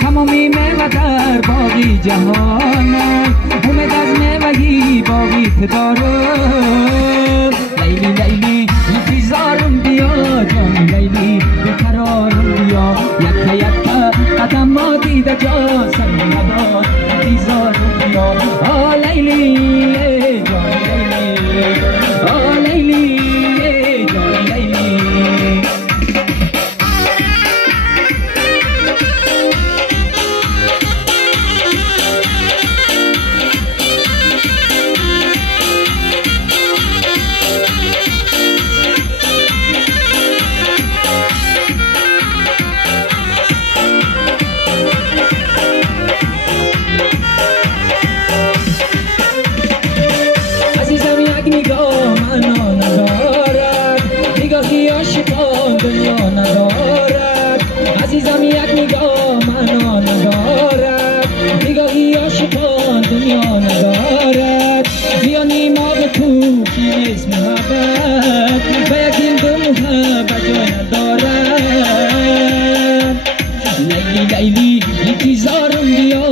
تمامی میوه در باقی جهانم، امید از میوهی باقی دارم. لیلی لیلی انتظارم بیا، جان لیلی بیقرارم بیا، یکه یکه قدم ما دیده جا سر نباد انتظارم بیا. آه لیلی جان لیلی، آه لیلی جان لیلی. نگاه منو ندارد، نگاهی عاشقان دنیا ندارد. عزیزم یک نگاه منو ندارد، نگاهی عاشقان دنیا ندارد. میانی ما به تو که نیست محبت، و یکین دو محبت جای ندارد. لیلی لیلی انتظارم بیا،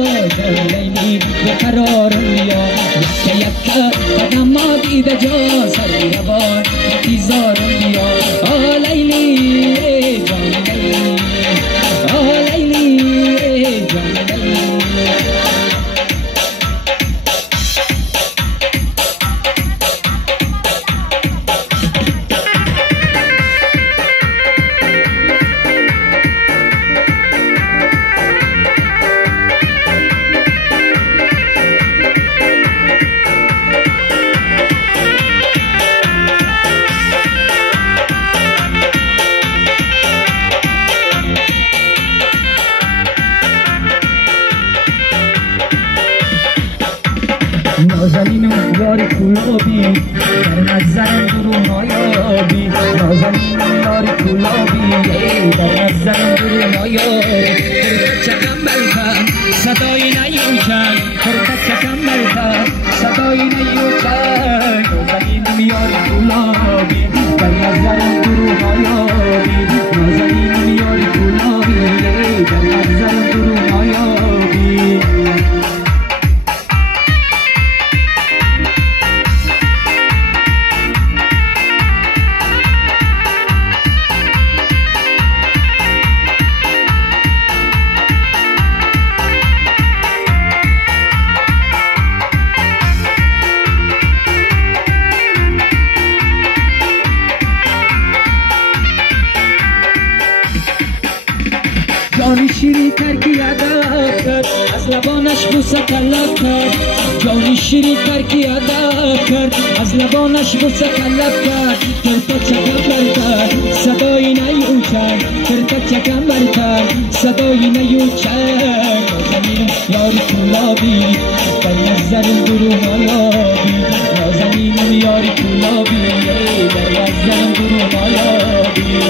لیلی بقرارم بیا، یکه یکه قدم ما دیده جا سر روان انتظارم بیا. آه لیلی جان لیلی، آه لیلی جان لیلی. نازنینم یاری کلابی، در نظرم درو نایابی. نازنینم یاری کلابی، در نظرم درو نایابی. کرده چکم بلکم صدای نیوچن، کرده چکم بلکم صدای نیوچن. نازنینم یاری کلابی، در نظرم درو نایابی. نازنینم یاری کلابی، در نظرم درو نایابی. جانی شیری ترکی ادا کرد، از لبانش بوسه طلب کرد. جانی شیری ترکی ادا کرد، از لبانش بوسه طلب کرد. کرده چکم برتر صدای نیوچن، کرده چکم برتر صدای نیوچن. نازنینم یاری کلابی، در نظرم درو نایابی. نازنینم یاری کلابی، در نظرم درو نایابی.